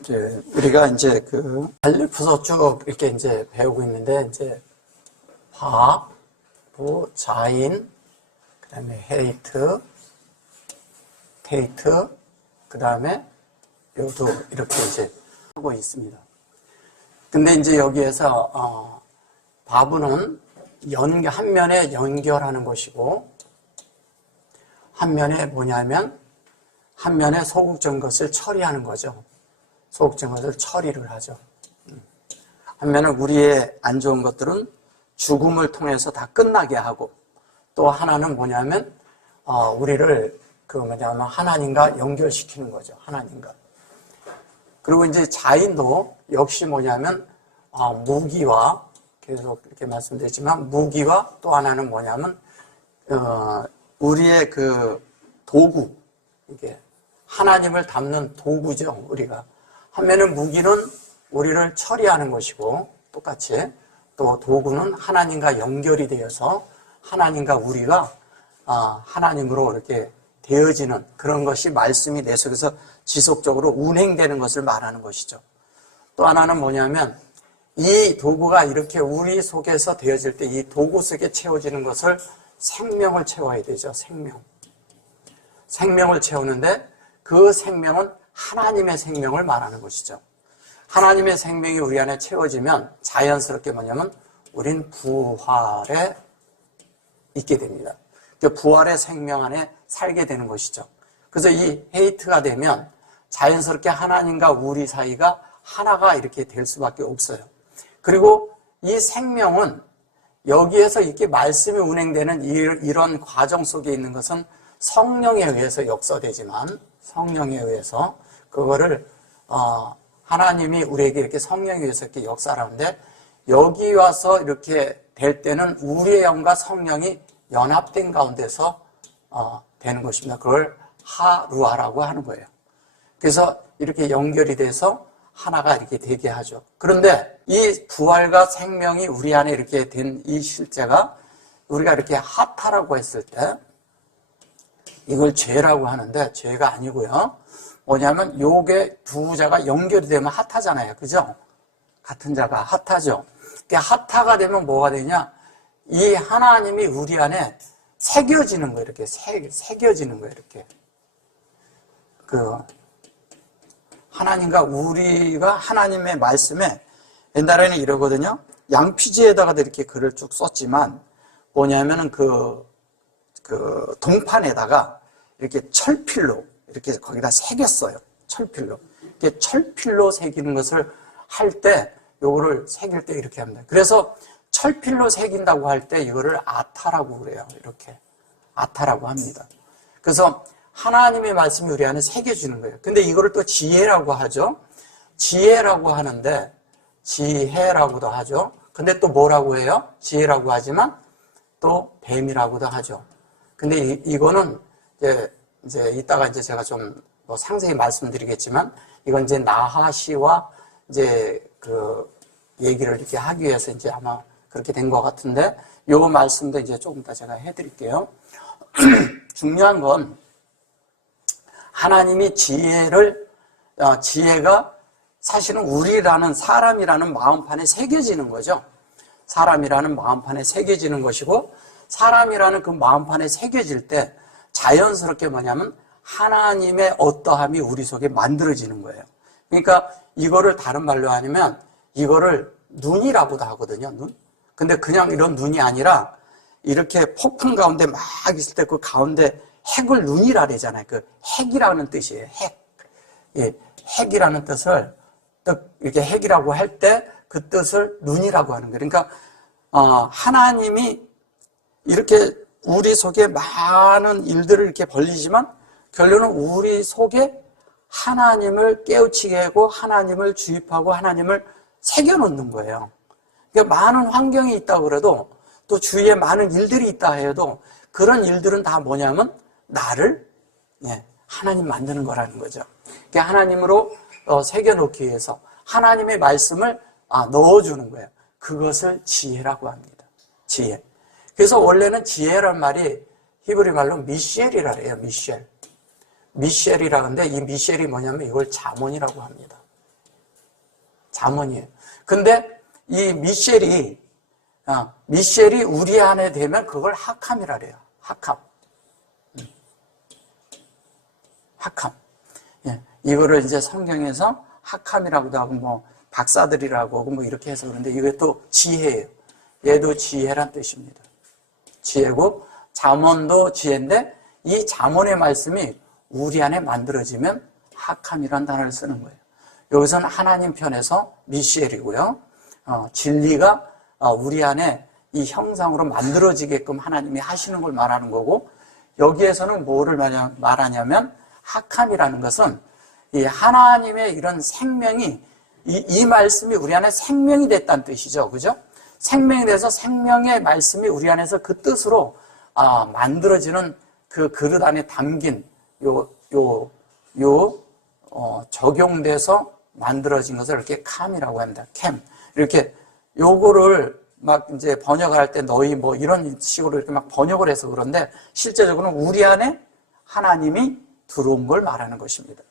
이제 우리가 이제 그 알레프서 쭉 이렇게 이제 배우고 있는데 이제 바, 부, 자인, 그다음에 헤이트, 테이트, 그다음에 요두 이렇게 이제 하고 있습니다. 근데 이제 여기에서 바부는 한 면에 연결하는 것이고 한 면에 뭐냐면 한 면에 소극적인 것을 처리하는 거죠. 소극적인 것을 처리를 하죠. 한 면은 우리의 안 좋은 것들은 죽음을 통해서 다 끝나게 하고 또 하나는 뭐냐면 우리를 하나님과 연결시키는 거죠. 하나님과. 그리고 이제 자인도 역시 뭐냐면 무기와 계속 이렇게 말씀드렸지만 무기와 또 하나는 뭐냐면 우리의 그 도구, 이게 하나님을 담는 도구죠. 우리가 한면은 무기는 우리를 처리하는 것이고 똑같이 또 도구는 하나님과 연결이 되어서 하나님과 우리가 하나님으로 이렇게 되어지는 그런 것이 말씀이 내 속에서 지속적으로 운행되는 것을 말하는 것이죠. 또 하나는 뭐냐면 이 도구가 이렇게 우리 속에서 되어질 때 이 도구 속에 채워지는 것을 생명을 채워야 되죠. 생명을 채우는데 그 생명은 하나님의 생명을 말하는 것이죠. 하나님의 생명이 우리 안에 채워지면 자연스럽게 뭐냐면 우린 부활에 있게 됩니다. 부활의 생명 안에 살게 되는 것이죠. 그래서 이 헤이트가 되면 자연스럽게 하나님과 우리 사이가 하나가 이렇게 될 수밖에 없어요. 그리고 이 생명은 여기에서 이렇게 말씀이 운행되는 이런 과정 속에 있는 것은 성령에 의해서 역사되지만 성령에 의해서 그거를 하나님이 우리에게 이렇게 성령에 의해서 이렇게 역사를 하는데 여기 와서 이렇게 될 때는 우리의 영과 성령이 연합된 가운데서 되는 것입니다. 그걸 하루아라고 하는 거예요. 그래서 이렇게 연결이 돼서 하나가 이렇게 되게 하죠. 그런데 이 부활과 생명이 우리 안에 이렇게 된 이 실제가 우리가 이렇게 하타라고 했을 때 이걸 죄라고 하는데 죄가 아니고요. 뭐냐면 요게 두 자가 연결이 되면 하타잖아요. 그죠? 같은 자가 하타죠. 하타가 되면 뭐가 되냐? 이 하나님이 우리 안에 새겨지는 거예요. 이렇게 새겨지는 거예요. 이렇게. 하나님과 우리가 하나님의 말씀에 옛날에는 이러거든요. 양피지에다가 이렇게 글을 쭉 썼지만 뭐냐면은 그 동판에다가 이렇게 철필로 이렇게 거기다 새겼어요. 철필로. 이렇게 철필로 새기는 것을 할 때 요거를 새길 때 이렇게 합니다. 그래서 철필로 새긴다고 할 때 이거를 아타라고 그래요. 이렇게. 아타라고 합니다. 그래서 하나님의 말씀이 우리 안에 새겨지는 거예요. 근데 이거를 또 지혜라고 하죠. 지혜라고 하는데 지혜라고도 하죠. 근데 또 뭐라고 해요? 지혜라고 하지만 또 뱀이라고도 하죠. 근데 이거는 이제 이따가 이제 제가 좀 뭐 상세히 말씀드리겠지만 이건 이제 나하시와 이제 그 얘기를 이렇게 하기 위해서 이제 아마 그렇게 된 것 같은데 요 말씀도 이제 조금 더 제가 해드릴게요. 중요한 건 하나님이 지혜가 사실은 우리라는 사람이라는 마음판에 새겨지는 거죠. 사람이라는 마음판에 새겨지는 것이고 사람이라는 그 마음판에 새겨질 때 자연스럽게 뭐냐면 하나님의 어떠함이 우리 속에 만들어지는 거예요. 그러니까 이거를 다른 말로 하면 이거를 눈이라고도 하거든요. 눈. 근데 그냥 이런 눈이 아니라 이렇게 폭풍 가운데 막 있을 때 그 가운데 핵을 눈이라 그러잖아요. 그 핵이라는 뜻이에요. 핵. 예, 핵이라는 뜻을 이렇게 핵이라고 할 때 그 뜻을 눈이라고 하는 거예요. 그러니까 하나님이 이렇게 우리 속에 많은 일들을 이렇게 벌리지만 결론은 우리 속에 하나님을 깨우치게 하고 하나님을 주입하고 하나님을 새겨놓는 거예요. 그러니까 많은 환경이 있다고 그래도 또 주위에 많은 일들이 있다 해도 그런 일들은 다 뭐냐면 나를 하나님 만드는 거라는 거죠. 그러니까 하나님으로 새겨놓기 위해서 하나님의 말씀을 넣어주는 거예요. 그것을 지혜라고 합니다. 지혜. 그래서 원래는 지혜란 말이 히브리 말로 미셸이라 그래요. 미셸이라 하는데 이 미셸이 뭐냐면 이걸 잠언이라고 합니다. 잠언이에요. 근데 이 미셸이 우리 안에 되면 그걸 학함이라 그래요. 학함. 학함. 예, 이거를 이제 성경에서 학함이라고도 하고 뭐 박사들이라고 하고 뭐 이렇게 해서 그런데 이게 또 지혜예요. 얘도 지혜란 뜻입니다. 지혜고 잠언도 지혜인데 이 잠언의 말씀이 우리 안에 만들어지면 학함이란 단어를 쓰는 거예요. 여기서는 하나님 편에서 미셸이고요. 진리가 우리 안에 이 형상으로 만들어지게끔 하나님이 하시는 걸 말하는 거고, 여기에서는 뭐를 말하냐면 학함이라는 것은 이 하나님의 이런 생명이 이 말씀이 우리 안에 생명이 됐다는 뜻이죠. 그죠? 생명이 돼서 생명의 말씀이 우리 안에서 그 뜻으로 만들어지는 그 그릇 안에 담긴 적용돼서 만들어진 것을 이렇게 캄이라고 합니다. 캠. 이렇게 요거를 막 이제 번역할 때 너희 뭐 이런 식으로 이렇게 막 번역을 해서 그런데 실제적으로는 우리 안에 하나님이 들어온 걸 말하는 것입니다.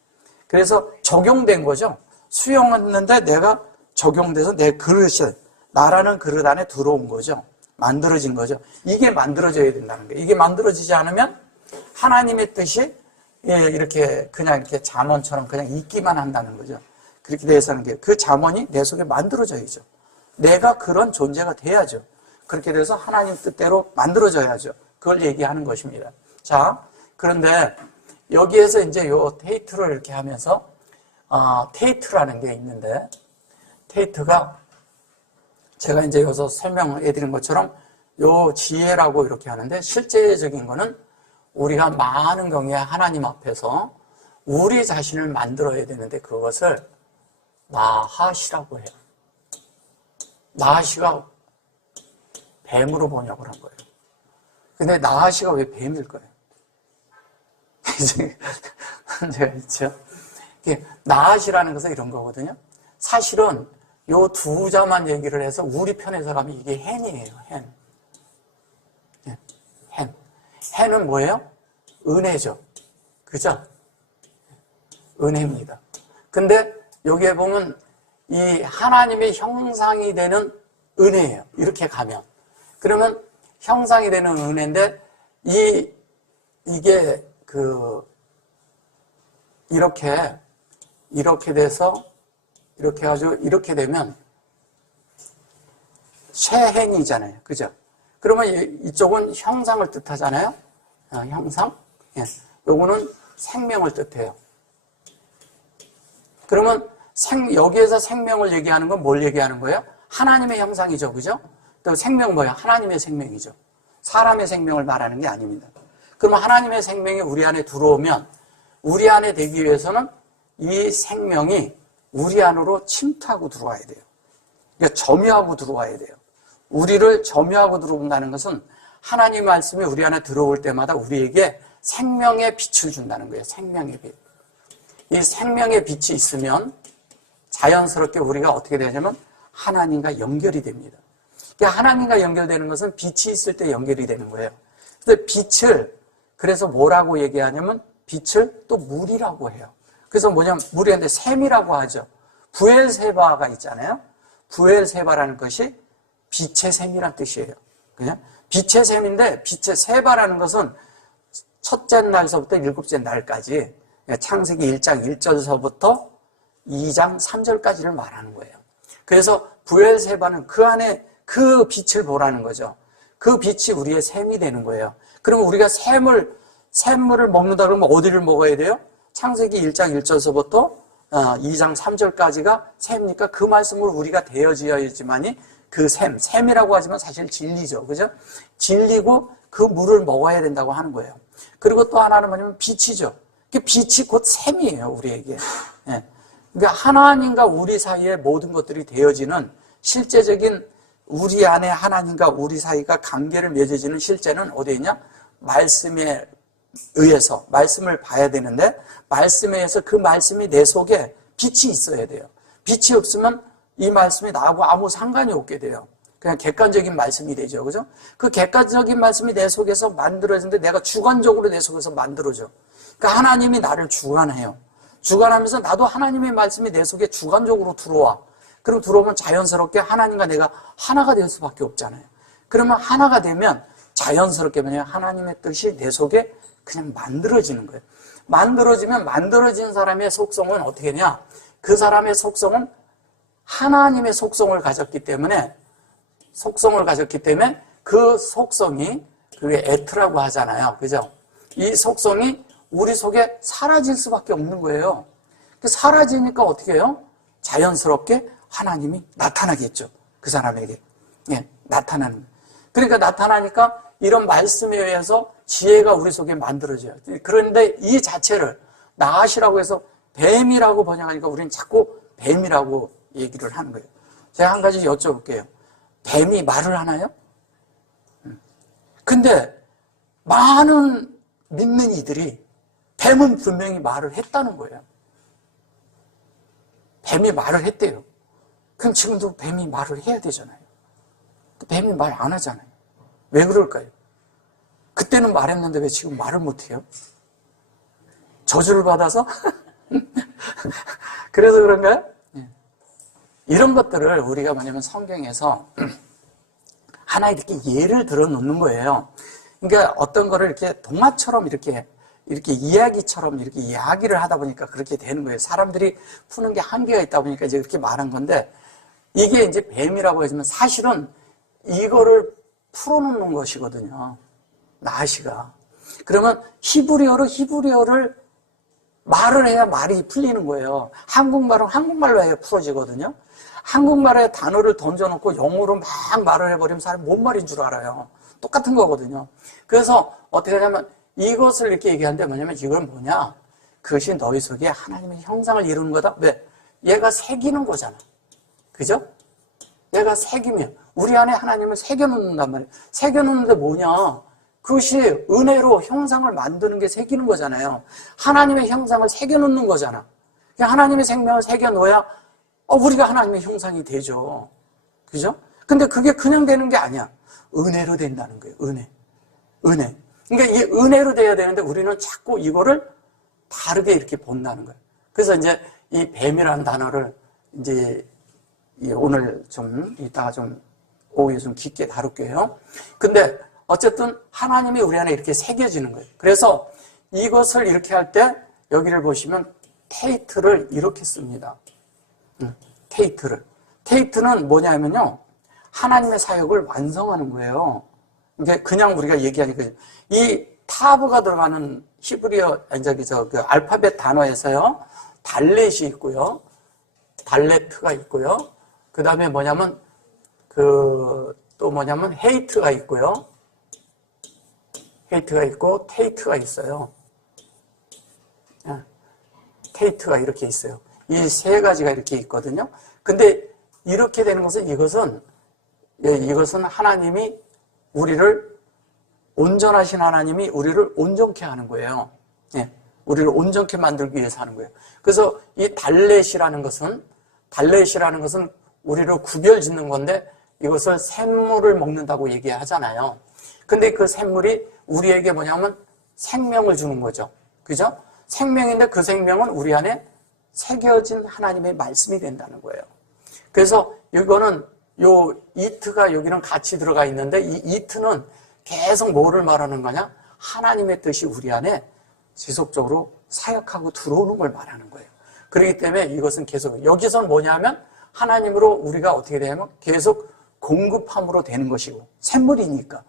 그래서 적용된 거죠. 수용했는데 내가 적용돼서 내 그릇이 나라는 그릇 안에 들어온 거죠. 만들어진 거죠. 이게 만들어져야 된다는 거예요. 이게 만들어지지 않으면 하나님의 뜻이 이렇게 그냥 이렇게 잠언처럼 그냥 있기만 한다는 거죠. 그렇게 돼서는 게 그 잠언이 내 속에 만들어져야죠. 내가 그런 존재가 돼야죠. 그렇게 돼서 하나님 뜻대로 만들어져야죠. 그걸 얘기하는 것입니다. 자, 그런데 여기에서 이제 요 테이트를 이렇게 하면서 테이트라는 게 있는데, 테이트가 제가 이제 여기서 설명해 드린 것처럼 요 지혜라고 이렇게 하는데, 실제적인 거는 우리가 많은 경우에 하나님 앞에서 우리 자신을 만들어야 되는데 그것을 나하시라고 해요. 나하시가 뱀으로 번역을 한 거예요. 근데 나하시가 왜 뱀일까요? 문제가 있죠. 나하시라는 것은 이런 거거든요. 사실은 요 두 자만 얘기를 해서 우리 편에서 가면 이게 헨이에요. 헨. 헨. 헨은 뭐예요? 은혜죠. 그죠? 은혜입니다. 근데 여기에 보면 이 하나님의 형상이 되는 은혜예요. 이렇게 가면. 그러면 형상이 되는 은혜인데 이게 이렇게 돼서 이렇게 해가지고 이렇게 되면 쉐헨이잖아요. 그죠? 그러면 이쪽은 형상을 뜻하잖아요. 형상. 예. 요거는 생명을 뜻해요. 그러면 여기에서 생명을 얘기하는 건 뭘 얘기하는 거예요? 하나님의 형상이죠. 그죠? 또 생명 뭐예요? 하나님의 생명이죠. 사람의 생명을 말하는 게 아닙니다. 그러면 하나님의 생명이 우리 안에 들어오면 우리 안에 되기 위해서는 이 생명이 우리 안으로 침투하고 들어와야 돼요. 그러니까 점유하고 들어와야 돼요. 우리를 점유하고 들어온다는 것은 하나님 말씀이 우리 안에 들어올 때마다 우리에게 생명의 빛을 준다는 거예요. 생명의 빛. 이 생명의 빛이 있으면 자연스럽게 우리가 어떻게 되냐면 하나님과 연결이 됩니다. 그러니까 하나님과 연결되는 것은 빛이 있을 때 연결이 되는 거예요. 근데 빛을 그래서 뭐라고 얘기하냐면 빛을 또 물이라고 해요. 그래서 뭐냐면 물이한테 샘이라고 하죠. 부엘세바가 있잖아요. 부엘세바라는 것이 빛의 샘이란 뜻이에요. 그냥 빛의 샘인데 빛의 세바라는 것은 첫째 날서부터 일곱째 날까지 창세기 1장 1절서부터 2장 3절까지를 말하는 거예요. 그래서 부엘세바는 그 안에 그 빛을 보라는 거죠. 그 빛이 우리의 샘이 되는 거예요. 그러면 우리가 샘물을 먹는다 그러면 어디를 먹어야 돼요? 창세기 1장 1절서부터 2장 3절까지가 샘이니까 그 말씀으로 우리가 되어져야지만이 그 샘이라고 하지만 사실 진리죠. 그죠? 진리고 그 물을 먹어야 된다고 하는 거예요. 그리고 또 하나는 뭐냐면 빛이죠. 그 빛이 곧 샘이에요, 우리에게. 예. 그러니까 하나님과 우리 사이의 모든 것들이 되어지는 실제적인 우리 안에 하나님과 우리 사이가 관계를 맺어지는 실제는 어디에 있냐? 말씀에 의해서 말씀을 봐야 되는데 말씀에 의해서 그 말씀이 내 속에 빛이 있어야 돼요. 빛이 없으면 이 말씀이 나하고 아무 상관이 없게 돼요. 그냥 객관적인 말씀이 되죠. 그죠? 그 객관적인 말씀이 내 속에서 만들어지는데 내가 주관적으로 내 속에서 만들어져. 그러니까 하나님이 나를 주관해요. 주관하면서 나도 하나님의 말씀이 내 속에 주관적으로 들어와. 그럼 들어오면 자연스럽게 하나님과 내가 하나가 될 수밖에 없잖아요. 그러면 하나가 되면 자연스럽게 뭐냐, 하나님의 뜻이 내 속에 그냥 만들어지는 거예요. 만들어지면 만들어진 사람의 속성은 어떻게 되냐? 그 사람의 속성은 하나님의 속성을 가졌기 때문에 그 속성이, 그게 에트라고 하잖아요. 그죠? 이 속성이 우리 속에 사라질 수밖에 없는 거예요. 사라지니까 어떻게 해요? 자연스럽게 하나님이 나타나겠죠. 그 사람에게. 예, 나타나는 거예요. 그러니까 나타나니까 이런 말씀에 의해서 지혜가 우리 속에 만들어져요. 그런데 이 자체를 나아시라고 해서 뱀이라고 번역하니까 우리는 자꾸 뱀이라고 얘기를 하는 거예요. 제가 한 가지 여쭤볼게요. 뱀이 말을 하나요? 근데 많은 믿는 이들이 뱀은 분명히 말을 했다는 거예요. 뱀이 말을 했대요. 그럼 지금도 뱀이 말을 해야 되잖아요. 뱀이 말 안 하잖아요. 왜 그럴까요? 그때는 말했는데 왜 지금 말을 못해요? 저주를 받아서? 그래서 그런가요? 이런 것들을 우리가 뭐냐면 성경에서 하나 이렇게 예를 들어 놓는 거예요. 그러니까 어떤 거를 이렇게 동화처럼 이렇게 이야기처럼 이렇게 이야기를 하다 보니까 그렇게 되는 거예요. 사람들이 푸는 게 한계가 있다 보니까 이제 그렇게 말한 건데, 이게 이제 뱀이라고 하지만 사실은 이거를 풀어놓는 것이거든요. 나시가. 그러면 히브리어를 말을 해야 말이 풀리는 거예요. 한국말은 한국말로 해야 풀어지거든요. 한국말에 단어를 던져놓고 영어로 막 말을 해버리면 사람이 뭔 말인 줄 알아요. 똑같은 거거든요. 그래서 어떻게 하냐면 이것을 이렇게 얘기하는데 뭐냐면 이건 뭐냐? 그것이 너희 속에 하나님의 형상을 이루는 거다. 왜? 얘가 새기는 거잖아. 그죠? 얘가 새기면 우리 안에 하나님을 새겨놓는단 말이에요. 새겨놓는데 뭐냐? 그것이 은혜로 형상을 만드는 게 새기는 거잖아요. 하나님의 형상을 새겨놓는 거잖아. 하나님의 생명을 새겨놓아야 우리가 하나님의 형상이 되죠. 그죠? 근데 그게 그냥 되는 게 아니야. 은혜로 된다는 거예요. 은혜. 그러니까 이게 은혜로 돼야 되는데 우리는 자꾸 이거를 다르게 이렇게 본다는 거예요. 그래서 이제 이 뱀이라는 단어를 이제 오늘 좀 이따가 좀 오후에 좀 깊게 다룰게요. 근데 어쨌든 하나님이 우리 안에 이렇게 새겨지는 거예요. 그래서 이것을 이렇게 할 때 여기를 보시면 테이트를 이렇게 씁니다. 테이트는 뭐냐면요, 하나님의 사역을 완성하는 거예요. 이게 그냥 우리가 얘기하니까 이 타브가 들어가는 히브리어 그 알파벳 단어에서요, 달렛이 있고요, 달레트가 있고요, 그 다음에 뭐냐면 또 뭐냐면 헤이트가 있고요, 헤이트가 있고 테이트가 있어요. 테이트가 이렇게 있어요. 이 세 가지가 이렇게 있거든요. 근데 이렇게 되는 것은 이것은 하나님이 온전하신 하나님이 우리를 온전케 하는 거예요. 예, 우리를 온전케 만들기 위해서 하는 거예요. 그래서 이 달렛이라는 것은 우리를 구별 짓는 건데, 이것을 샘물을 먹는다고 얘기하잖아요. 근데 그 샘물이 우리에게 뭐냐면 생명을 주는 거죠. 그죠? 생명인데 그 생명은 우리 안에 새겨진 하나님의 말씀이 된다는 거예요. 그래서 이거는 이트가 여기는 같이 들어가 있는데, 이 이트는 계속 뭐를 말하는 거냐? 하나님의 뜻이 우리 안에 지속적으로 사역하고 들어오는 걸 말하는 거예요. 그렇기 때문에 이것은 계속, 여기서는 뭐냐면 하나님으로 우리가 어떻게 되냐면 계속 공급함으로 되는 것이고, 샘물이니까.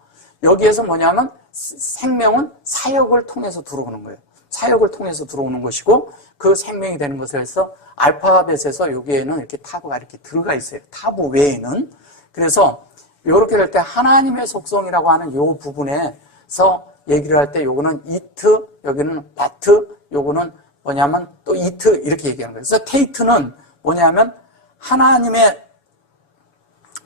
여기에서 뭐냐면 생명은 사역을 통해서 들어오는 거예요. 사역을 통해서 들어오는 것이고, 그 생명이 되는 것을 해서 알파벳에서 여기에는 이렇게 타브가 이렇게 들어가 있어요. 타브 외에는. 그래서 이렇게 될 때 하나님의 속성이라고 하는 요 부분에서 얘기를 할 때 요거는 이트, 여기는 바트, 요거는 뭐냐면 또 이트 이렇게 얘기하는 거예요. 그래서 테이트는 뭐냐면 하나님의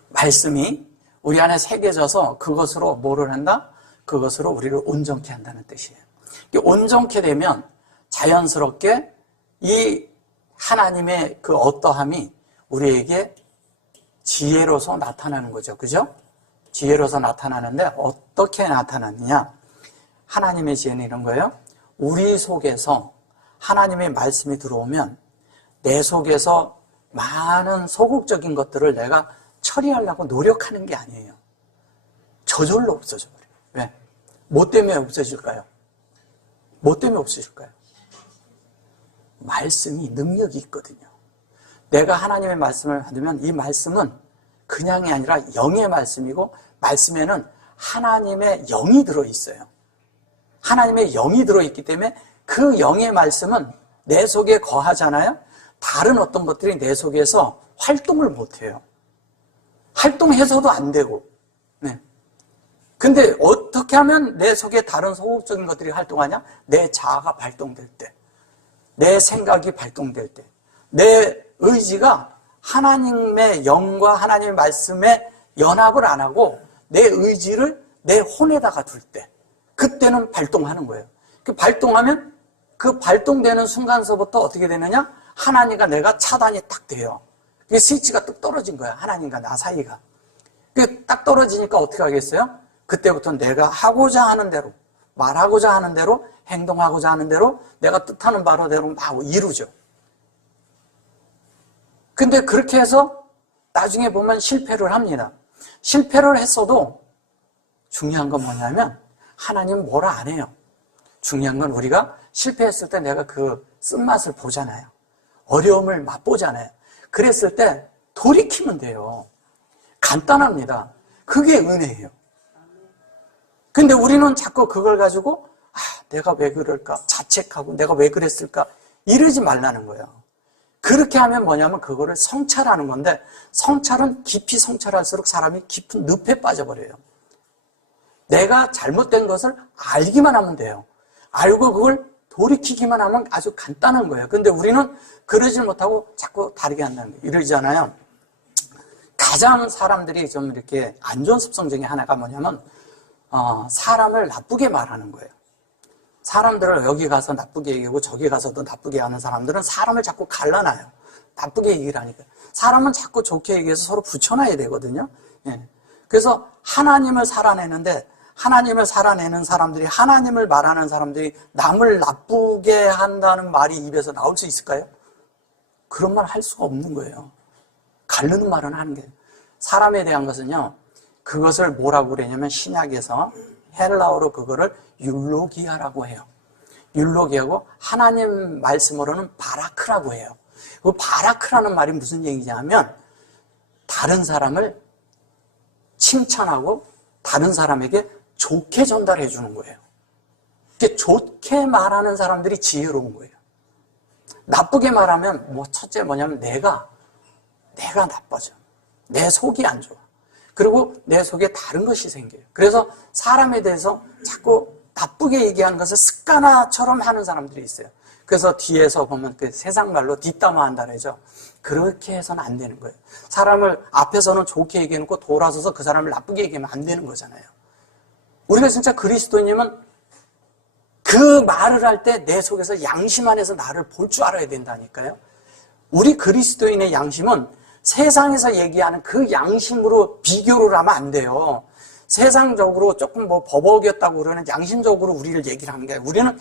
말씀이 우리 안에 새겨져서 그것으로 뭐를 한다? 그것으로 우리를 온전케 한다는 뜻이에요. 온전케 되면 자연스럽게 이 하나님의 그 어떠함이 우리에게 지혜로서 나타나는 거죠. 그죠? 지혜로서 나타나는데 어떻게 나타나느냐? 하나님의 지혜는 이런 거예요. 우리 속에서 하나님의 말씀이 들어오면 내 속에서 많은 소극적인 것들을 내가 처리하려고 노력하는 게 아니에요. 저절로 없어져 버려요. 왜? 뭐 때문에 없어질까요? 뭐 때문에 없어질까요? 말씀이 능력이 있거든요. 내가 하나님의 말씀을 받으면 이 말씀은 그냥이 아니라 영의 말씀이고, 말씀에는 하나님의 영이 들어있어요. 하나님의 영이 들어있기 때문에 그 영의 말씀은 내 속에 거하잖아요. 다른 어떤 것들이 내 속에서 활동을 못해요. 활동해서도 안 되고. 네. 근데 어떻게 하면 내 속에 다른 소극적인 것들이 활동하냐? 내 자아가 발동될 때, 내 생각이 발동될 때, 내 의지가 하나님의 영과 하나님의 말씀에 연합을 안 하고 내 의지를 내 혼에다가 둘 때, 그때는 발동하는 거예요. 그 발동하면 그 발동되는 순간서부터 어떻게 되느냐? 하나님과 내가 차단이 딱 돼요. 그 스위치가 뚝 떨어진 거야. 하나님과 나 사이가. 그 딱 떨어지니까 어떻게 하겠어요? 그때부터 내가 하고자 하는 대로, 말하고자 하는 대로, 행동하고자 하는 대로, 내가 뜻하는 바로대로 막 이루죠. 근데 그렇게 해서 나중에 보면 실패를 합니다. 실패를 했어도 중요한 건 뭐냐면 하나님은 뭐라 안 해요. 중요한 건 우리가 실패했을 때 내가 그 쓴맛을 보잖아요. 어려움을 맛보잖아요. 그랬을 때 돌이키면 돼요. 간단합니다. 그게 은혜예요. 근데 우리는 자꾸 그걸 가지고 내가 왜 그럴까? 자책하고 내가 왜 그랬을까? 이러지 말라는 거예요. 그렇게 하면 뭐냐면 그거를 성찰하는 건데, 성찰은 깊이 성찰할수록 사람이 깊은 늪에 빠져버려요. 내가 잘못된 것을 알기만 하면 돼요. 알고 그걸 돌이키기만 하면 아주 간단한 거예요. 근데 우리는 그러질 못하고 자꾸 다르게 한다는 거예요. 이러잖아요. 가장 사람들이 좀 이렇게 안 좋은 습성 중에 하나가 뭐냐면 사람을 나쁘게 말하는 거예요. 사람들을 여기 가서 나쁘게 얘기하고 저기 가서도 나쁘게 하는 사람들은 사람을 자꾸 갈라놔요. 나쁘게 얘기를 하니까. 사람은 자꾸 좋게 얘기해서 서로 붙여놔야 되거든요. 예. 그래서 하나님을 살아내는데, 하나님을 살아내는 사람들이, 하나님을 말하는 사람들이 남을 나쁘게 한다는 말이 입에서 나올 수 있을까요? 그런 말 할 수가 없는 거예요. 가르는 말은 하는 게. 사람에 대한 것은요, 그것을 뭐라고 그러냐면 신약에서 헬라어로 그거를 율로기아라고 해요. 율로기아고 하나님 말씀으로는 바라크라고 해요. 그 바라크라는 말이 무슨 얘기냐면 다른 사람을 칭찬하고 다른 사람에게 좋게 전달해 주는 거예요. 이렇게 좋게 말하는 사람들이 지혜로운 거예요. 나쁘게 말하면 첫째 뭐냐면 내가 나빠져. 내 속이 안 좋아. 그리고 내 속에 다른 것이 생겨요. 그래서 사람에 대해서 자꾸 나쁘게 얘기하는 것을 습관화처럼 하는 사람들이 있어요. 그래서 뒤에서 보면 그 세상 말로 뒷담화한다 그러죠. 그렇게 해서는 안 되는 거예요. 사람을 앞에서는 좋게 얘기해놓고 돌아서서 그 사람을 나쁘게 얘기하면 안 되는 거잖아요. 우리가 진짜 그리스도인이면 그 말을 할 때 내 속에서 양심 안에서 나를 볼 줄 알아야 된다니까요. 우리 그리스도인의 양심은 세상에서 얘기하는 그 양심으로 비교를 하면 안 돼요. 세상적으로 조금 버벅였다고 그러는 양심적으로 우리를 얘기를 하는 게 아니라 우리는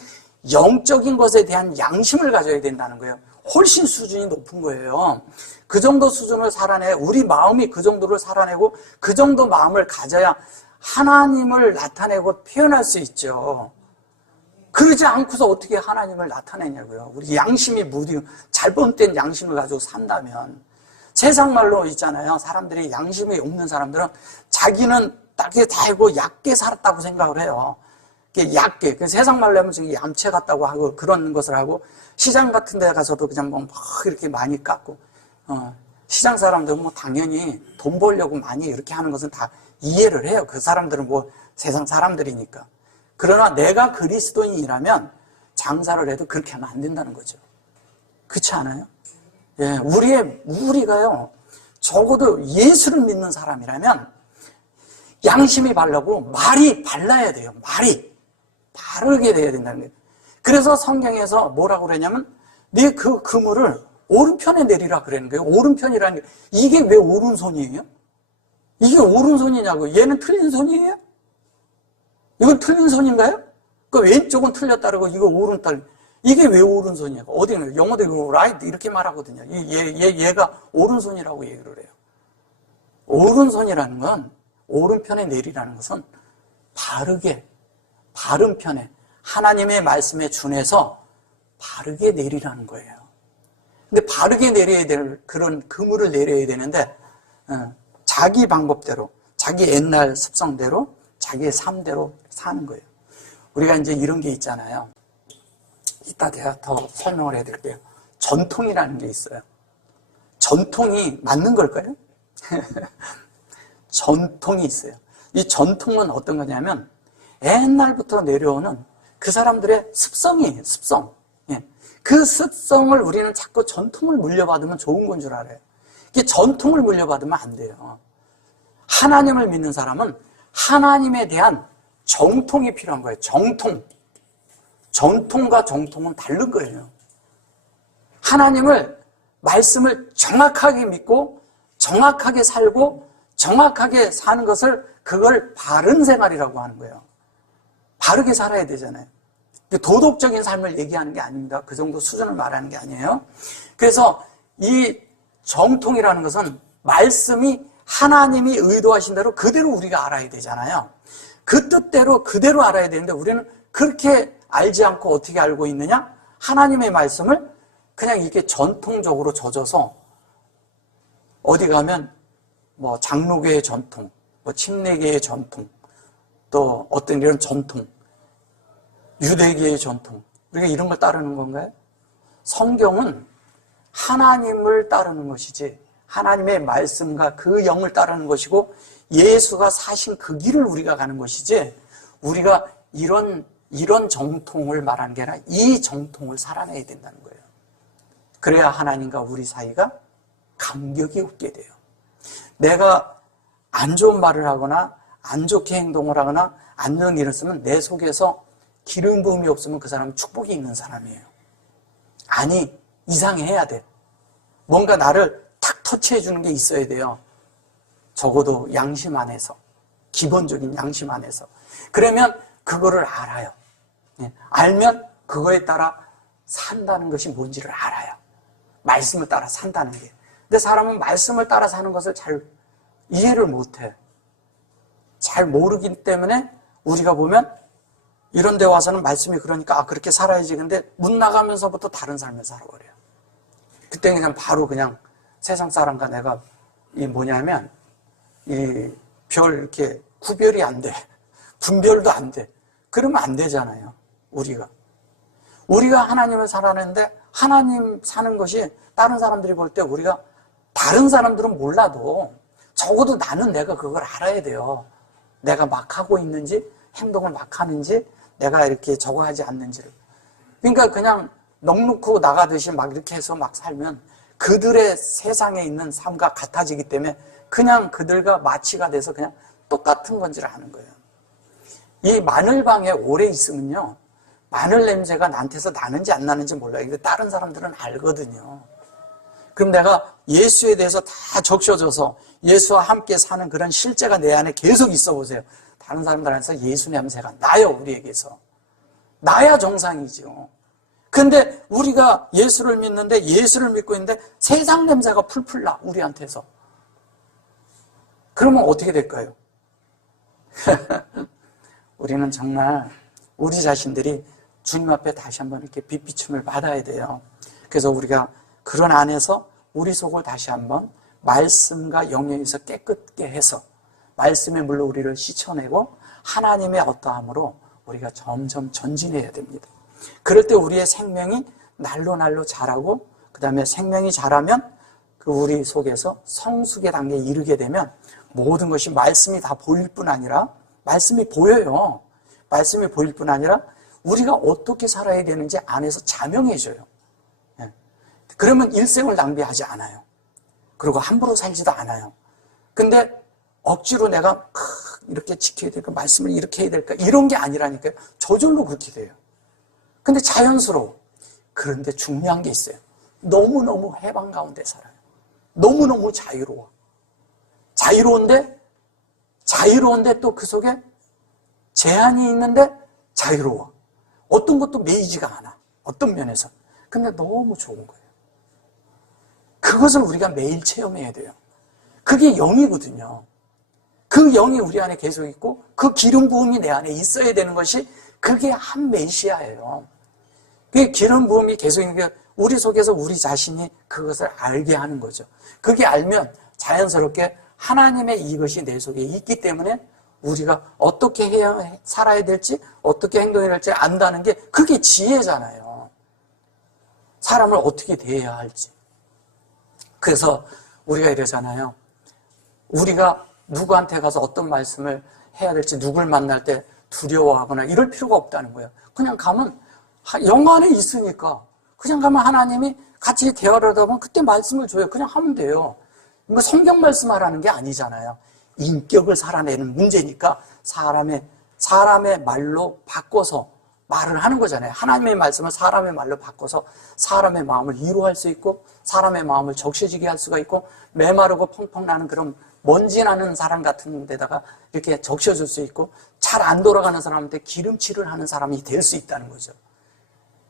영적인 것에 대한 양심을 가져야 된다는 거예요. 훨씬 수준이 높은 거예요. 그 정도 수준을 살아내, 우리 마음이 그 정도를 살아내고 그 정도 마음을 가져야 하나님을 나타내고 표현할 수 있죠. 그러지 않고서 어떻게 하나님을 나타내냐고요. 우리 양심이 잘못된 양심을 가지고 산다면. 세상 말로 있잖아요. 사람들이 양심이 없는 사람들은 자기는 딱히 달고 얕게 살았다고 생각을 해요. 얕게. 세상 말로 하면 지금 얌체 같다고 하고 그런 것을 하고 시장 같은 데 가서도 그냥 이렇게 많이 깎고 시장 사람들은 당연히 돈 벌려고 많이 이렇게 하는 것은 다 이해를 해요. 그 사람들은 세상 사람들이니까. 그러나 내가 그리스도인이라면 장사를 해도 그렇게 하면 안 된다는 거죠. 그렇지 않아요? 예, 우리가요, 적어도 예수를 믿는 사람이라면 양심이 바르고 말이 발라야 돼요. 말이 바르게 돼야 된다는 거예요. 그래서 성경에서 뭐라고 그러냐면 내 그 그물을 오른편에 내리라 그러는 거예요. 오른편이라는 게 이게 왜 오른손이에요? 이게 오른손이냐고. 얘는 틀린 손이에요? 이건 틀린 손인가요? 그 왼쪽은 틀렸다 그러고 이거 오른손. 이게 왜 오른손이야? 어디는 영어도 right 이렇게 말하거든요. 얘가 오른손이라고 얘기를 해요. 오른손이라는 건, 오른편에 내리라는 것은 바르게, 바른 편에, 하나님의 말씀에 준해서 바르게 내리라는 거예요. 근데 바르게 내려야 될 그런 그물을 내려야 되는데 자기 방법대로, 자기 옛날 습성대로, 자기의 삶대로 사는 거예요. 우리가 이제 이런 게 있잖아요. 이따 제가 더 설명을 해드릴게요. 전통이라는 게 있어요. 전통이 맞는 걸까요? 전통이 있어요. 이 전통은 어떤 거냐면 옛날부터 내려오는 그 사람들의 습성이에요. 습성. 그 습성을 우리는 자꾸 전통을 물려받으면 좋은 건 줄 알아요. 이게 전통을 물려받으면 안 돼요. 하나님을 믿는 사람은 하나님에 대한 정통이 필요한 거예요. 정통. 전통과 정통은 다른 거예요. 하나님을, 말씀을 정확하게 믿고 정확하게 살고 정확하게 사는 것을, 그걸 바른 생활이라고 하는 거예요. 바르게 살아야 되잖아요. 도덕적인 삶을 얘기하는 게 아닙니다. 그 정도 수준을 말하는 게 아니에요. 그래서 이 정통이라는 것은 말씀이 하나님이 의도하신 대로 그대로 우리가 알아야 되잖아요. 그 뜻대로 그대로 알아야 되는데 우리는 그렇게 알지 않고 어떻게 알고 있느냐? 하나님의 말씀을 그냥 이렇게 전통적으로 젖어서 어디 가면 뭐 장로교의 전통, 뭐 침례교의 전통, 또 어떤 이런 전통, 유대교의 전통, 우리가 이런 걸 따르는 건가요? 성경은 하나님을 따르는 것이지, 하나님의 말씀과 그 영을 따르는 것이고 예수가 사신 그 길을 우리가 가는 것이지, 우리가 이런 정통을 말하는 게 아니라 이 정통을 살아내야 된다는 거예요. 그래야 하나님과 우리 사이가 간격이 없게 돼요. 내가 안 좋은 말을 하거나 안 좋게 행동을 하거나 안 좋은 일을 쓰면 내 속에서 기름 부음이 없으면 그 사람은 축복이 있는 사람이에요. 아니, 이상해야 돼. 뭔가 나를 탁 터치해 주는 게 있어야 돼요. 적어도 양심 안에서, 기본적인 양심 안에서. 그러면 그거를 알아요. 알면 그거에 따라 산다는 것이 뭔지를 알아요. 말씀을 따라 산다는 게. 근데 사람은 말씀을 따라 사는 것을 잘 이해를 못해. 잘 모르기 때문에 우리가 보면 이런 데 와서는 말씀이 그러니까 그렇게 살아야지. 근데 문 나가면서부터 다른 삶을 살아버려요. 그때 그냥 바로 그냥 세상 사람과 내가 뭐냐면 별 이렇게 구별이 안 돼. 분별도 안 돼. 그러면 안 되잖아요. 우리가 하나님을 살아내는데 하나님 사는 것이 다른 사람들이 볼 때 우리가 다른 사람들은 몰라도 적어도 나는 내가 그걸 알아야 돼요. 내가 막 하고 있는지, 행동을 막 하는지, 내가 이렇게 저거 하지 않는지를. 그러니까 그냥 넋놓고 나가듯이 막 이렇게 해서 막 살면 그들의 세상에 있는 삶과 같아지기 때문에 그냥 그들과 마취가 돼서 그냥 똑같은 건지를 아는 거예요. 이 마늘방에 오래 있으면요, 마늘 냄새가 나한테서 나는지 안 나는지 몰라요. 근데 다른 사람들은 알거든요. 그럼 내가 예수에 대해서 다 적셔줘서 예수와 함께 사는 그런 실제가 내 안에 계속 있어 보세요. 다른 사람들한테서 예수 냄새가 나요. 우리에게서. 나야 정상이죠. 근데 우리가 예수를 믿는데, 예수를 믿고 있는데 세상 냄새가 풀풀 나, 우리한테서. 그러면 어떻게 될까요? 우리는 정말 우리 자신들이 주님 앞에 다시 한번 이렇게 빛비춤을 받아야 돼요. 그래서 우리가 그런 안에서 우리 속을 다시 한번 말씀과 영역에서 깨끗게 해서 말씀의 물로 우리를 씻어내고 하나님의 어떠함으로 우리가 점점 전진해야 됩니다. 그럴 때 우리의 생명이 날로 자라고, 그 다음에 생명이 자라면 그 우리 속에서 성숙의 단계에 이르게 되면 모든 것이 말씀이 다 보일 뿐 아니라, 말씀이 보여요. 말씀이 보일 뿐 아니라 우리가 어떻게 살아야 되는지 안에서 자명해져요. 그러면 일생을 낭비하지 않아요. 그리고 함부로 살지도 않아요. 근데 억지로 내가 이렇게 지켜야 될까, 말씀을 이렇게 해야 될까, 이런 게 아니라니까요. 저절로 그렇게 돼요. 근데 자연스러워. 그런데 중요한 게 있어요. 너무너무 해방 가운데 살아요. 너무너무 자유로워. 자유로운데 또 그 속에 제한이 있는데 자유로워. 어떤 것도 매이지가 않아. 어떤 면에서. 근데 너무 좋은 거예요. 그것을 우리가 매일 체험해야 돼요. 그게 영이거든요. 그 영이 우리 안에 계속 있고 그 기름 부음이 내 안에 있어야 되는 것이 그게 한 메시아예요. 그 기름 부음이 계속 있는 게 우리 속에서 우리 자신이 그것을 알게 하는 거죠. 그게 알면 자연스럽게 하나님의 이것이 내 속에 있기 때문에 우리가 어떻게 해야 살아야 될지 어떻게 행동해야 할지 안다는 게 그게 지혜잖아요. 사람을 어떻게 대해야 할지. 그래서 우리가 이러잖아요. 우리가 누구한테 가서 어떤 말씀을 해야 될지 누굴 만날 때 두려워하거나 이럴 필요가 없다는 거예요. 그냥 가면 영 안에 있으니까 그냥 가면 하나님이 같이 대화를 하다 보면 그때 말씀을 줘요. 그냥 하면 돼요. 이거 성경 말씀하라는 게 아니잖아요. 인격을 살아내는 문제니까 사람의 말로 바꿔서 말을 하는 거잖아요. 하나님의 말씀을 사람의 말로 바꿔서 사람의 마음을 위로할 수 있고 사람의 마음을 적셔지게 할 수가 있고 메마르고 펑펑 나는 그런 먼지 나는 사람 같은 데다가 이렇게 적셔줄 수 있고 잘 안 돌아가는 사람한테 기름칠을 하는 사람이 될 수 있다는 거죠.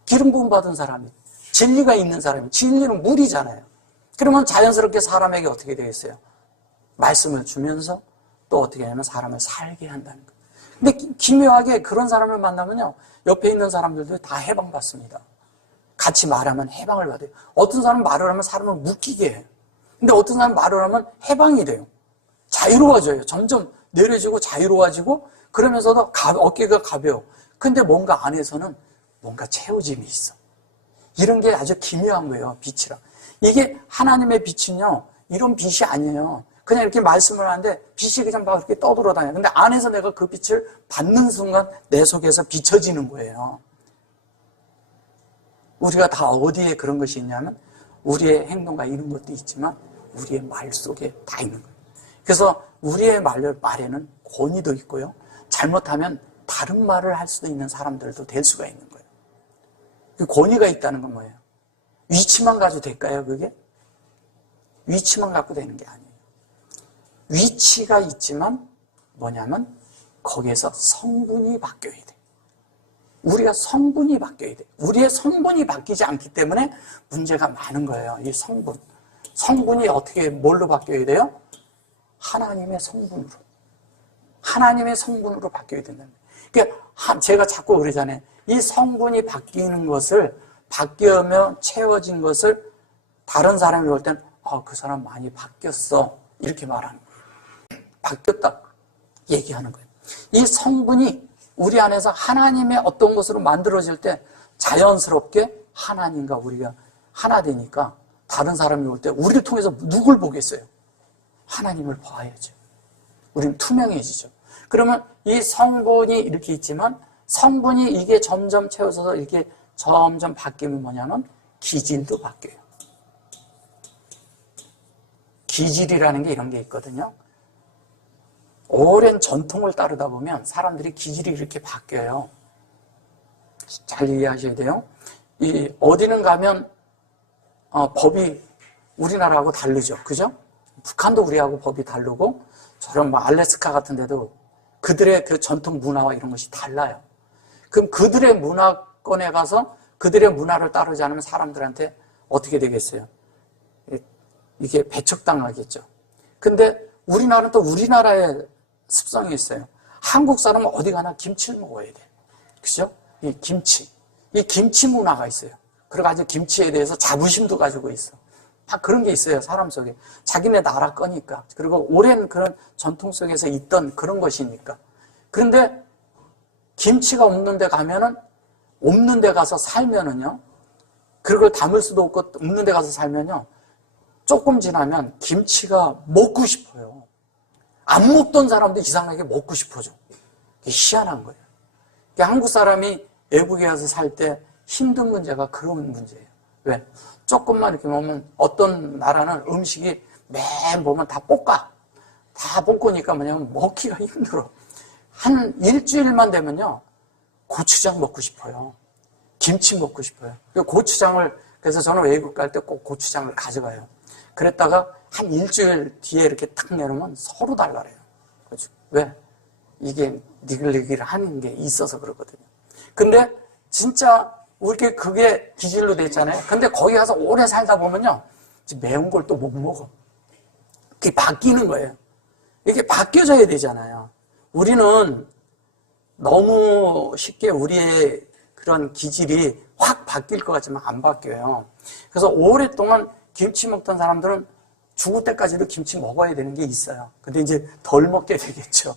기름 부음 받은 사람이 진리가 있는 사람이 진리는 물이잖아요. 그러면 자연스럽게 사람에게 어떻게 되겠어요? 말씀을 주면서 또 어떻게 하냐면 사람을 살게 한다는 거예요. 근데 기묘하게 그런 사람을 만나면요 옆에 있는 사람들도 다 해방받습니다. 같이 말하면 해방을 받아요. 어떤 사람은 말을 하면 사람을 묶이게 해요. 근데 어떤 사람은 말을 하면 해방이 돼요. 자유로워져요. 점점 내려지고 자유로워지고 그러면서도 어깨가 가벼워. 근데 뭔가 안에서는 뭔가 채워짐이 있어. 이런 게 아주 기묘한 거예요. 빛이라. 이게 하나님의 빛은요 이런 빛이 아니에요. 그냥 이렇게 말씀을 하는데 빛이 그냥 막 이렇게 떠돌아다녀요. 근데 안에서 내가 그 빛을 받는 순간 내 속에서 비춰지는 거예요. 우리가 다 어디에 그런 것이 있냐면 우리의 행동과 이런 것도 있지만 우리의 말 속에 다 있는 거예요. 그래서 우리의 말에는 권위도 있고요. 잘못하면 다른 말을 할 수도 있는 사람들도 될 수가 있는 거예요. 그 권위가 있다는 건 뭐예요? 위치만 가지고 될까요, 그게? 위치만 갖고 되는 게 아니에요. 위치가 있지만 뭐냐면 거기에서 성분이 바뀌어야 돼. 우리가 성분이 바뀌어야 돼. 우리의 성분이 바뀌지 않기 때문에 문제가 많은 거예요. 이 성분. 성분이 어떻게 뭘로 바뀌어야 돼요? 하나님의 성분으로. 하나님의 성분으로 바뀌어야 된다는 거예요. 그러니까 제가 자꾸 그러잖아요. 이 성분이 바뀌는 것을 바뀌면 채워진 것을 다른 사람이 볼 땐 그 사람 많이 바뀌었어. 이렇게 말하는 거예요. 바뀌었다 얘기하는 거예요. 이 성분이 우리 안에서 하나님의 어떤 것으로 만들어질 때 자연스럽게 하나님과 우리가 하나 되니까 다른 사람이 올 때 우리를 통해서 누굴 보겠어요? 하나님을 봐야죠. 우리는 투명해지죠. 그러면 이 성분이 이렇게 있지만 성분이 이게 점점 채워져서 이렇게 점점 바뀌면 뭐냐면 기질도 바뀌어요. 기질이라는 게 이런 게 있거든요. 오랜 전통을 따르다 보면 사람들이 기질이 이렇게 바뀌어요. 잘 이해하셔야 돼요. 어디는 가면 법이 우리나라하고 다르죠. 그죠? 북한도 우리하고 법이 다르고 저런 알래스카 같은 데도 그들의 그 전통 문화와 이런 것이 달라요. 그럼 그들의 문화권에 가서 그들의 문화를 따르지 않으면 사람들한테 어떻게 되겠어요? 이게 배척당하겠죠. 근데 우리나라는 또 우리나라의 습성이 있어요. 한국 사람은 어디 가나 김치를 먹어야 돼. 그죠? 이 김치 문화가 있어요. 그래가지고 김치에 대해서 자부심도 가지고 있어. 다 그런 게 있어요. 사람 속에. 자기네 나라 거니까. 그리고 오랜 그런 전통 속에서 있던 그런 것이니까. 그런데 김치가 없는 데 가면은 없는 데 가서 살면은요. 그걸 담을 수도 없고 없는 데 가서 살면요. 조금 지나면 김치가 먹고 싶어요. 안 먹던 사람도 이상하게 먹고 싶어져. 이게 희한한 거예요. 그러니까 한국 사람이 외국에 가서 살 때 힘든 문제가 그런 문제예요. 왜? 조금만 이렇게 보면 어떤 나라는 음식이 맨 보면 다 볶아. 다 볶으니까 뭐냐면 먹기가 힘들어. 한 일주일만 되면요. 고추장 먹고 싶어요. 김치 먹고 싶어요. 고추장을, 그래서 저는 외국 갈 때 꼭 고추장을 가져가요. 그랬다가 한 일주일 뒤에 이렇게 탁 내놓으면 서로 달라요. 그렇죠? 왜? 이게 니글니글 하는 게 있어서 그렇거든요. 근데 진짜 우리 그게 기질로 됐잖아요. 근데 거기 가서 오래 살다 보면요, 매운 걸 또 못 먹어. 그게 바뀌는 거예요. 이게 바뀌어져야 되잖아요. 우리는 너무 쉽게 우리의 그런 기질이 확 바뀔 것 같지만 안 바뀌어요. 그래서 오랫동안 김치 먹던 사람들은 죽을 때까지도 김치 먹어야 되는 게 있어요. 근데 이제 덜 먹게 되겠죠.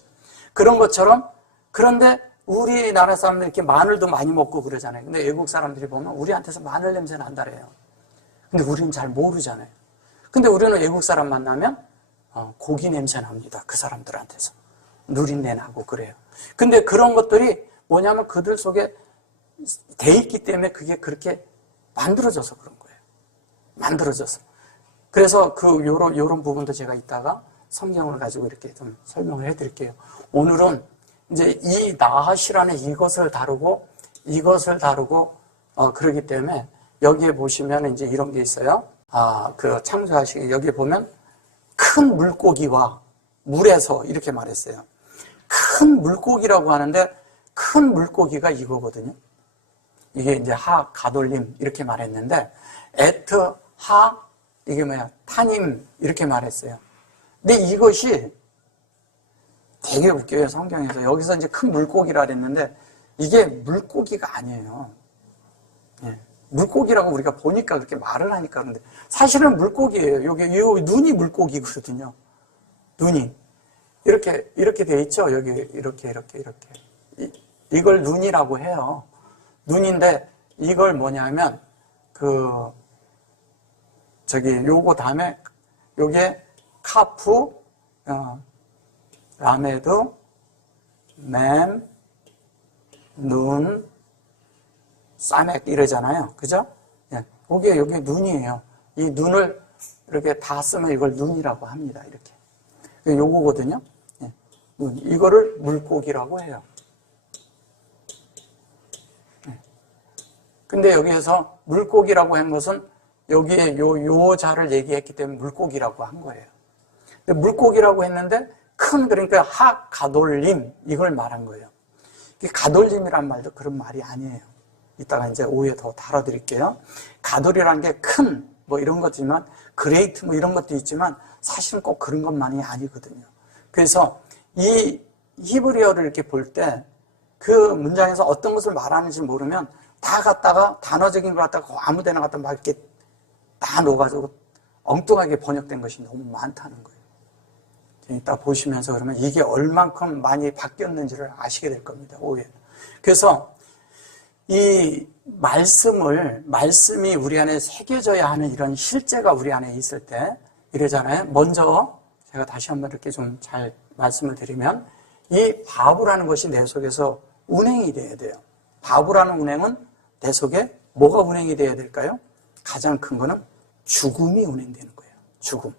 그런 것처럼, 그런데 우리나라 사람들 이렇게 마늘도 많이 먹고 그러잖아요. 근데 외국 사람들이 보면 우리한테서 마늘 냄새 난다래요. 근데 우리는 잘 모르잖아요. 근데 우리는 외국 사람 만나면 고기 냄새 납니다. 그 사람들한테서. 누린내 나고 그래요. 근데 그런 것들이 뭐냐면 그들 속에 돼 있기 때문에 그게 그렇게 만들어져서 그런 거예요. 만들어져서. 그래서 요런 부분도 제가 이따가 성경을 가지고 이렇게 좀 설명을 해드릴게요. 오늘은 이제 이 나핫이라는 이것을 다루고 그러기 때문에 여기에 보시면 이제 이런 게 있어요. 그 창조하시기 여기에 보면 큰 물고기와 물에서 이렇게 말했어요. 큰 물고기라고 하는데 큰 물고기가 이거거든요. 이게 이제 하 가돌림 이렇게 말했는데 에트 하 이게 뭐야 타님 이렇게 말했어요. 근데 이것이 되게 웃겨요. 성경에서 여기서 이제 큰 물고기라 그랬는데 이게 물고기가 아니에요. 예. 물고기라고 우리가 보니까 그렇게 말을 하니까 그런데 사실은 물고기예요. 요 눈이 물고기거든요. 눈이 이렇게 돼 있죠. 여기 이렇게 이걸 눈이라고 해요. 눈인데 이걸 뭐냐면 요거 다음에 요게 카프 라메드 맴 눈 사맥 이러잖아요. 그죠? 예. 여기 눈이에요. 이 눈을 이렇게 다 쓰면 이걸 눈이라고 합니다. 이렇게. 요거거든요. 예. 눈. 이거를 물고기라고 해요. 예. 근데 여기에서 물고기라고 한 것은 여기에 요 자를 얘기했기 때문에 물고기라고 한 거예요. 근데 물고기라고 했는데 그러니까 가돌림 이걸 말한 거예요. 가돌림이란 말도 그런 말이 아니에요. 이따가 이제 오후에 더 다뤄드릴게요. 가돌이라는 게 큰 뭐 이런 것이지만 그레이트 뭐 이런 것도 있지만 사실은 꼭 그런 것만이 아니거든요. 그래서 이 히브리어를 이렇게 볼 때 그 문장에서 어떤 것을 말하는지 모르면 다 갖다가 단어적인 걸 갖다가 아무 데나 갖다 막 이렇게 다 넣어가지고 엉뚱하게 번역된 것이 너무 많다는 거예요. 이따 보시면서 그러면 이게 얼만큼 많이 바뀌었는지를 아시게 될 겁니다. 오후에. 그래서 이 말씀이 우리 안에 새겨져야 하는 이런 실제가 우리 안에 있을 때 이러잖아요. 먼저 제가 다시 한번 이렇게 좀 잘 말씀을 드리면 이 바브라는 것이 내 속에서 운행이 돼야 돼요. 바브라는 운행은 내 속에 뭐가 운행이 돼야 될까요? 가장 큰 거는 죽음이 운행되는 거예요. 죽음.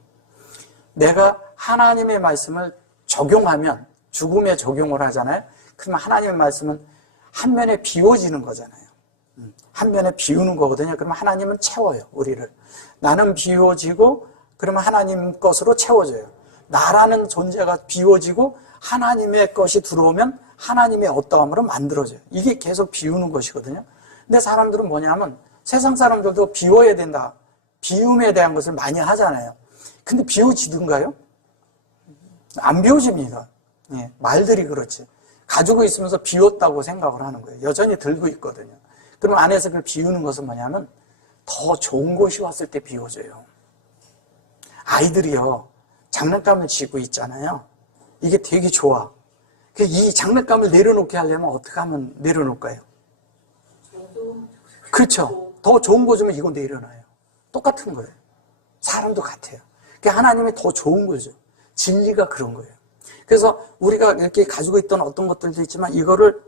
내가 하나님의 말씀을 적용하면 죽음에 적용을 하잖아요. 그러면 하나님의 말씀은 한 면에 비워지는 거잖아요. 한 면에 비우는 거거든요. 그러면 하나님은 채워요, 우리를. 나는 비워지고 그러면 하나님 것으로 채워져요. 나라는 존재가 비워지고 하나님의 것이 들어오면 하나님의 어떠함으로 만들어져요. 이게 계속 비우는 것이거든요. 근데 사람들은 뭐냐면 세상 사람들도 비워야 된다. 비움에 대한 것을 많이 하잖아요. 근데 비워지던가요? 안 비워집니다. 예, 말들이 그렇지. 가지고 있으면서 비웠다고 생각을 하는 거예요. 여전히 들고 있거든요. 그럼 안에서 그걸 비우는 것은 뭐냐면 더 좋은 것이 왔을 때 비워져요. 아이들이요, 장난감을 쥐고 있잖아요. 이게 되게 좋아. 이 장난감을 내려놓게 하려면 어떻게 하면 내려놓을까요? 그렇죠. 더 좋은 거 주면 이거 내려놔요. 똑같은 거예요. 사람도 같아요. 하나님이 더 좋은 거죠. 진리가 그런 거예요. 그래서 우리가 이렇게 가지고 있던 어떤 것들도 있지만 이거를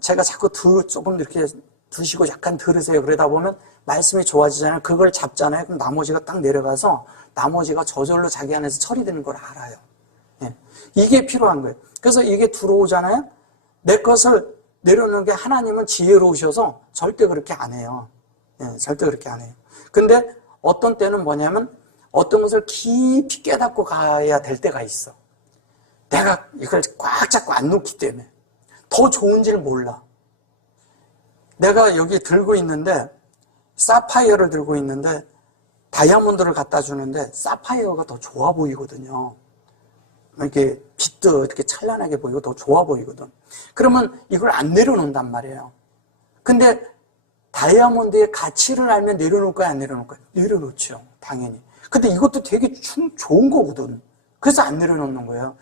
제가 자꾸 조금 이렇게 두시고 약간 들으세요. 그러다 보면 말씀이 좋아지잖아요. 그걸 잡잖아요. 그럼 나머지가 딱 내려가서 나머지가 저절로 자기 안에서 처리되는 걸 알아요. 예. 이게 필요한 거예요. 그래서 이게 들어오잖아요. 내 것을 내려놓는 게 하나님은 지혜로우셔서 절대 그렇게 안 해요. 예, 절대 그렇게 안 해요. 근데 어떤 때는 뭐냐면 어떤 것을 깊이 깨닫고 가야 될 때가 있어. 내가 이걸 꽉 잡고 안 놓기 때문에 더 좋은지를 몰라. 내가 여기 들고 있는데 사파이어를 들고 있는데 다이아몬드를 갖다 주는데 사파이어가 더 좋아 보이거든요. 이렇게 빛도 이렇게 찬란하게 보이고 더 좋아 보이거든. 그러면 이걸 안 내려놓는단 말이에요. 근데 다이아몬드의 가치를 알면 내려놓을까요? 안 내려놓을까요? 내려놓죠. 당연히. 근데 이것도 되게 좋은 거거든. 그래서 안 내려놓는 거예요.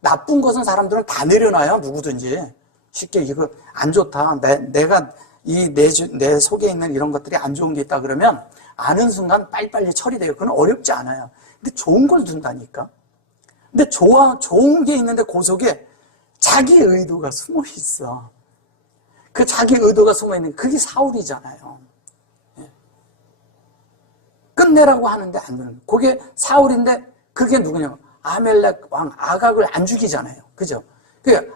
나쁜 것은 사람들은 다 내려놔요. 누구든지. 쉽게 이거 안 좋다. 내가 내 속에 있는 이런 것들이 안 좋은 게 있다 그러면 아는 순간 빨리빨리 처리돼요. 그건 어렵지 않아요. 근데 좋은 걸 둔다니까. 근데 좋은 게 있는데 그 속에 자기 의도가 숨어 있어. 그 자기 의도가 숨어 있는 그게 사울이잖아요. 끝내라고 하는데 안 되는. 그게 사울인데 그게 누구냐? 아멜렉 왕 아각을 안 죽이잖아요. 그죠? 그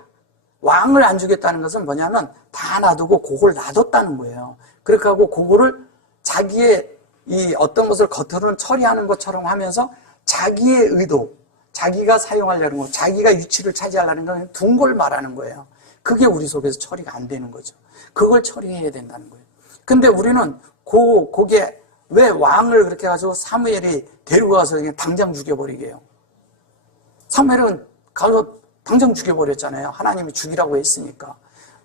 왕을 안 주겠다는 것은 뭐냐면 다 놔두고 그걸 놔뒀다는 거예요. 그렇게 하고 그거를 자기의 이 어떤 것을 겉으로는 처리하는 것처럼 하면서 자기의 의도, 자기가 사용하려는 것, 자기가 위치를 차지하려는 건 둔 걸 말하는 거예요. 그게 우리 속에서 처리가 안 되는 거죠. 그걸 처리해야 된다는 거예요. 근데 우리는 그게 왜 왕을 그렇게 해가지고 사무엘이 데리고 가서 그냥 당장 죽여버리게 해요. 사무엘은 가서 당장 죽여버렸잖아요. 하나님이 죽이라고 했으니까.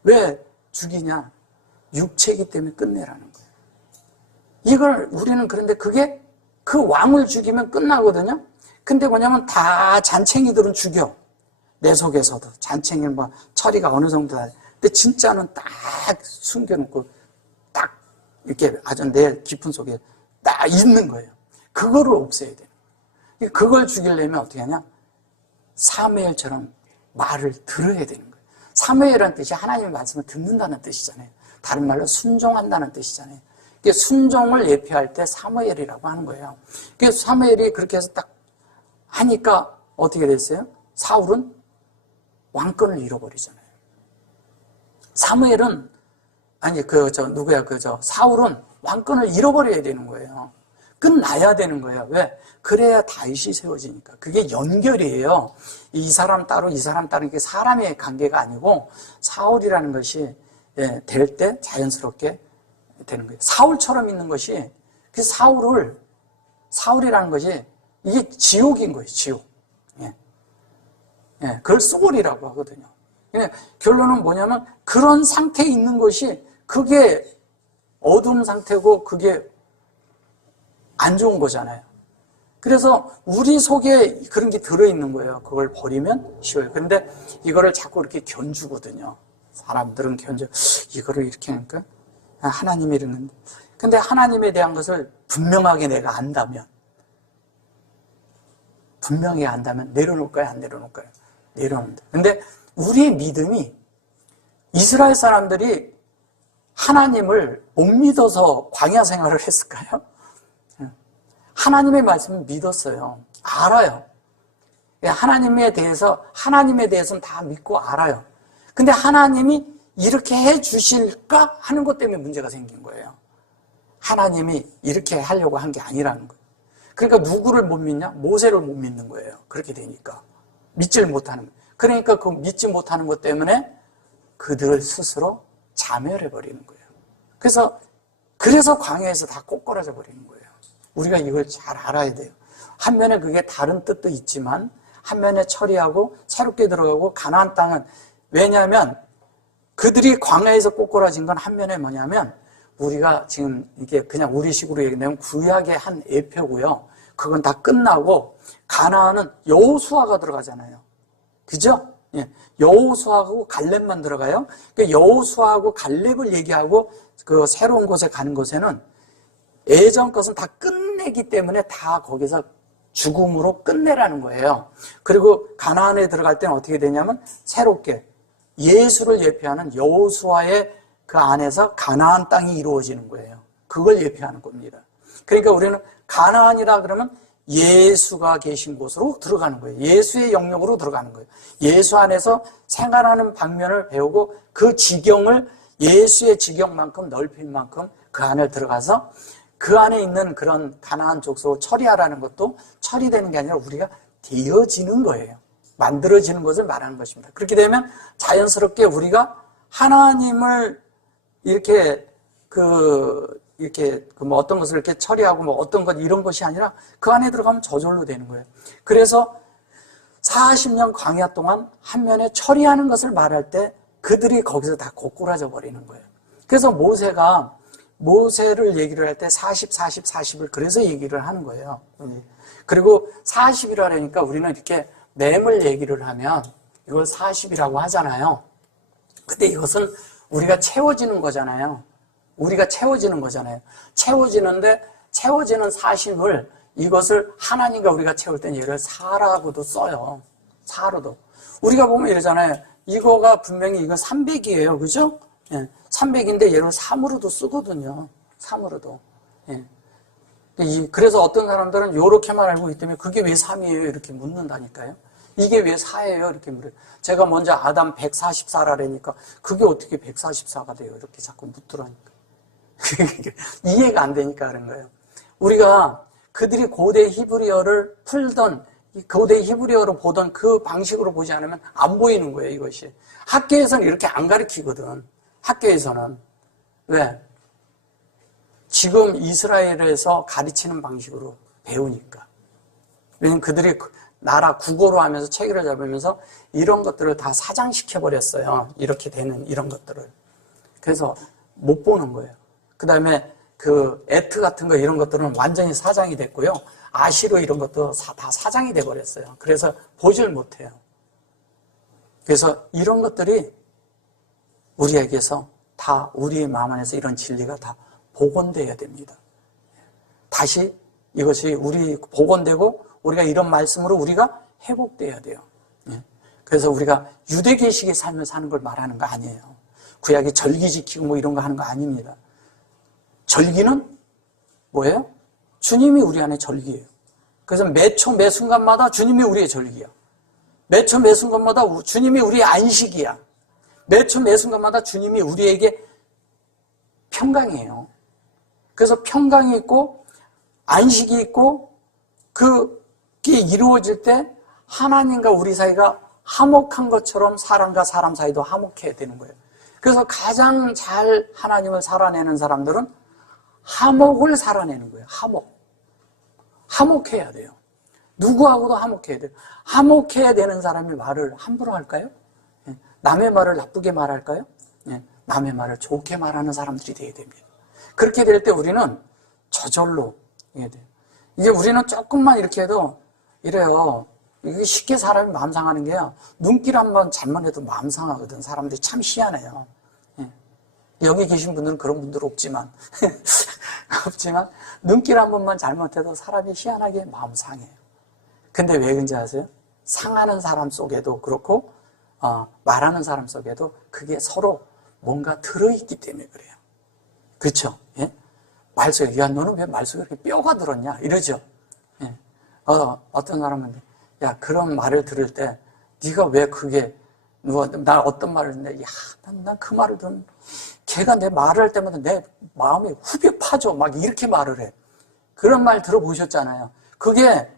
왜 죽이냐? 육체이기 때문에 끝내라는 거예요. 이걸 우리는 그런데 그게 그 왕을 죽이면 끝나거든요. 근데 뭐냐면 다 잔챙이들은 죽여. 내 속에서도 잔챙이는 뭐 처리가 어느 정도 다. 근데 진짜는 딱 숨겨놓고 딱 이렇게 아주 내 깊은 속에 딱 있는 거예요. 그거를 없애야 돼요. 그걸 죽이려면 어떻게 하냐? 사무엘처럼 말을 들어야 되는 거예요. 사무엘이라는 뜻이 하나님의 말씀을 듣는다는 뜻이잖아요. 다른 말로 순종한다는 뜻이잖아요. 순종을 예표할 때 사무엘이라고 하는 거예요. 그래서 사무엘이 그렇게 해서 딱 하니까 어떻게 됐어요? 사울은 왕권을 잃어버리잖아요. 사무엘은 사울은 왕권을 잃어버려야 되는 거예요. 끝나야 되는 거예요. 왜? 그래야 다윗이 세워지니까. 그게 연결이에요. 이 사람 따로 이 사람 따로 이게 사람의 관계가 아니고 사울이라는 것이 될 때 자연스럽게 되는 거예요. 사울처럼 있는 것이 그 사울이라는 것이 이게 지옥인 거예요. 지옥. 그걸 수골이라고 하거든요. 결론은 뭐냐면 그런 상태에 있는 것이 그게 어두운 상태고 그게 안 좋은 거잖아요. 그래서 우리 속에 그런 게 들어있는 거예요. 그걸 버리면 쉬워요. 그런데 이거를 자꾸 이렇게 견주거든요. 사람들은 이거를 이렇게 하니까 하나님이 이러는데. 근데 하나님에 대한 것을 분명하게 내가 안다면 내려놓을까요? 안 내려놓을까요? 내려놓는다. 근데 우리의 믿음이 이스라엘 사람들이 하나님을 못 믿어서 광야 생활을 했을까요? 하나님의 말씀을 믿었어요. 알아요. 하나님에 대해서는 다 믿고 알아요. 근데 하나님이 이렇게 해 주실까 하는 것 때문에 문제가 생긴 거예요. 하나님이 이렇게 하려고 한 게 아니라는 거예요. 그러니까 누구를 못 믿냐? 모세를 못 믿는 거예요. 그렇게 되니까. 믿지를 못하는 거예요. 그러니까 그 믿지 못하는 것 때문에 그들을 스스로 자멸해버리는 거예요. 그래서 광야에서 다 꼬꾸라져 버리는 거예요. 우리가 이걸 잘 알아야 돼요. 한면에 그게 다른 뜻도 있지만 한면에 처리하고 새롭게 들어가고 가나안 땅은 왜냐하면 그들이 광야에서 꼬꾸라진 건 한면에 뭐냐면 우리가 지금 이게 그냥 우리식으로 얘기하면 구약의 한 예표고요. 그건 다 끝나고 가나안은 여호수아가 들어가잖아요. 그죠? 여호수아하고 갈렙만 들어가요. 여호수아하고 갈렙을 얘기하고 그 새로운 곳에 가는 곳에는 예전 것은 다 끝내기 때문에 다 거기서 죽음으로 끝내라는 거예요. 그리고 가나안에 들어갈 때는 어떻게 되냐면 새롭게 예수를 예표하는 여호수아의 그 안에서 가나안 땅이 이루어지는 거예요. 그걸 예표하는 겁니다. 그러니까 우리는 가나안이라 그러면 예수가 계신 곳으로 들어가는 거예요. 예수의 영역으로 들어가는 거예요. 예수 안에서 생활하는 방면을 배우고 그 지경을 예수의 지경만큼 넓힌 만큼 그 안에 들어가서 그 안에 있는 그런 가나안 족속을 처리하라는 것도 처리되는 게 아니라 우리가 되어지는 거예요. 만들어지는 것을 말하는 것입니다. 그렇게 되면 자연스럽게 우리가 하나님을 이렇게 뭐 어떤 것을 이렇게 처리하고 뭐 어떤 것 이런 것이 아니라 그 안에 들어가면 저절로 되는 거예요. 그래서 40년 광야 동안 한 면에 처리하는 것을 말할 때 그들이 거기서 다 고꾸라져 버리는 거예요. 그래서 모세를 얘기를 할 때 40, 40, 40을 그래서 얘기를 하는 거예요. 그리고 40이라 그러니까 우리는 이렇게 램을 얘기를 하면 이걸 40이라고 하잖아요. 근데 이것은 우리가 채워지는 거잖아요. 우리가 채워지는 거잖아요. 채워지는데 채워지는 40을 이것을 하나님과 우리가 채울 땐 얘를 4라고도 써요. 4로도. 우리가 보면 이러잖아요. 이거가 분명히 이거 300이에요. 그죠? 예. 300인데 얘를 3으로도 쓰거든요. 3으로도. 예. 그래서 어떤 사람들은 요렇게만 알고 있기 때문에 그게 왜 3이에요? 이렇게 묻는다니까요. 이게 왜 4예요? 이렇게 물어요. 제가 먼저 아담 144라니까 그게 어떻게 144가 돼요? 이렇게 자꾸 묻더라니까. 이해가 안 되니까 그런 거예요. 우리가 그들이 고대 히브리어를 풀던, 고대 히브리어로 보던 그 방식으로 보지 않으면 안 보이는 거예요, 이것이. 학교에서는 이렇게 안 가르치거든. 학교에서는. 왜? 지금 이스라엘에서 가르치는 방식으로 배우니까. 왜냐면 그들이 나라 국어로 하면서 체계를 잡으면서 이런 것들을 다 사장시켜버렸어요. 이렇게 되는 이런 것들을. 그래서 못 보는 거예요. 그 다음에 그 에트 같은 거 이런 것들은 완전히 사장이 됐고요. 아시로 이런 것도 다 사장이 돼버렸어요. 그래서 보질 못해요. 그래서 이런 것들이 우리에게서 다 우리의 마음 안에서 이런 진리가 다 복원되어야 됩니다. 다시 이것이 우리 복원되고 우리가 이런 말씀으로 우리가 회복되어야 돼요. 그래서 우리가 유대계식의 삶을 사는 걸 말하는 거 아니에요. 구약이 절기 지키고 뭐 이런 거 하는 거 아닙니다. 절기는 뭐예요? 주님이 우리 안에 절기예요. 그래서 매 초 매 순간마다 주님이 우리의 절기야. 매 초 매 순간마다 주님이 우리의 안식이야. 매 초 매 순간마다 주님이 우리에게 평강이에요. 그래서 평강이 있고 안식이 있고 그게 이루어질 때 하나님과 우리 사이가 화목한 것처럼 사람과 사람 사이도 화목해야 되는 거예요. 그래서 가장 잘 하나님을 살아내는 사람들은 화목을 살아내는 거예요. 화목해야 돼요. 누구하고도 화목해야 돼요. 화목해야 되는 사람이 말을 함부로 할까요? 남의 말을 나쁘게 말할까요? 남의 말을 좋게 말하는 사람들이 되어야 됩니다. 그렇게 될 때 우리는 저절로 해야 돼요. 이제 우리는 조금만 이렇게 해도 이래요. 이게 쉽게 사람이 마음 상하는 게요. 눈길 한번 잘못해도 마음 상하거든. 사람들이 참 희한해요. 여기 계신 분들은 그런 분들 없지만 눈길 한 번만 잘못해도 사람이 희한하게 마음 상해요. 근데 왜 그런지 아세요? 상하는 사람 속에도 그렇고 말하는 사람 속에도 그게 서로 뭔가 들어있기 때문에 그래요. 그렇죠? 예? 말속에 야 너는 왜 말속에 이렇게 뼈가 들었냐 이러죠. 예. 어떤 사람은 야 그런 말을 들을 때 네가 왜 그게 나 어떤 말을 했는데 야 난 그 말을 듣는 걔가 내 말을 할 때마다 내 마음이 후벼 파져 막 이렇게 말을 해. 그런 말 들어보셨잖아요. 그게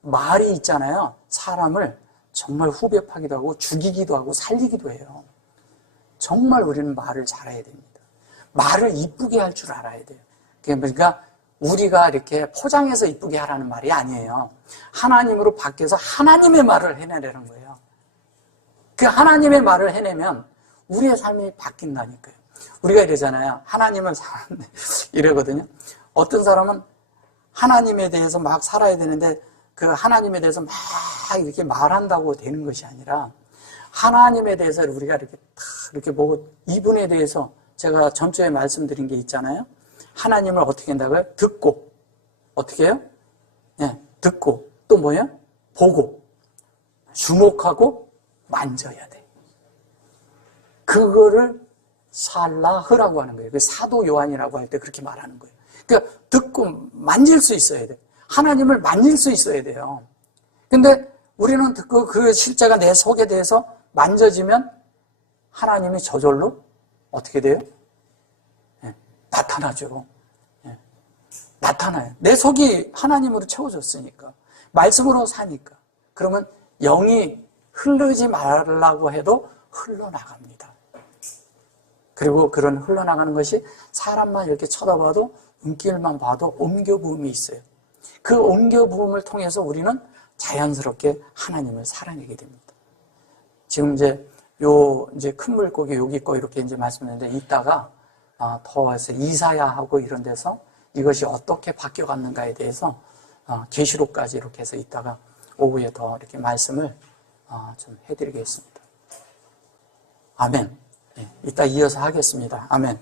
말이 있잖아요. 사람을 정말 후벼 파기도 하고 죽이기도 하고 살리기도 해요. 정말 우리는 말을 잘해야 됩니다. 말을 이쁘게 할 줄 알아야 돼요. 그러니까 우리가 이렇게 포장해서 이쁘게 하라는 말이 아니에요. 하나님으로 바뀌어서 하나님의 말을 해내라는 거예요. 그 하나님의 말을 해내면 우리의 삶이 바뀐다니까요. 우리가 이러잖아요. 하나님을 사는데 이러거든요. 어떤 사람은 하나님에 대해서 막 살아야 되는데 그 하나님에 대해서 막 이렇게 말한다고 되는 것이 아니라 하나님에 대해서 우리가 이렇게 딱 이렇게 보고 이분에 대해서 제가 전주에 말씀드린 게 있잖아요. 하나님을 어떻게 한다고요? 듣고. 어떻게 해요? 네, 듣고. 또 뭐예요? 보고. 주목하고 만져야 돼. 그거를 살라흐라고 하는 거예요. 그 사도 요한이라고 할 때 그렇게 말하는 거예요. 그러니까 듣고 만질 수 있어야 돼. 하나님을 만질 수 있어야 돼요. 근데 우리는 듣고 그 실제가 내 속에 대해서 만져지면 하나님이 저절로 어떻게 돼요? 나타나죠. 나타나요. 내 속이 하나님으로 채워졌으니까. 말씀으로 사니까. 그러면 영이 흐르지 말라고 해도 흘러나갑니다. 그리고 그런 흘러나가는 것이 사람만 이렇게 쳐다봐도 눈길만 봐도 옮겨 부음이 있어요. 그 옮겨 부음을 통해서 우리는 자연스럽게 하나님을 살아내게 됩니다. 지금 이제 큰 물고기 여기 있고 이렇게 이제 말씀드렸는데 이따가 더 해서 이사야하고 이런 데서 이것이 어떻게 바뀌어갔는가에 대해서 계시록까지 이렇게 해서 이따가 오후에 더 이렇게 말씀을 좀 해드리겠습니다. 아멘. 네, 이따 이어서 하겠습니다. 아멘.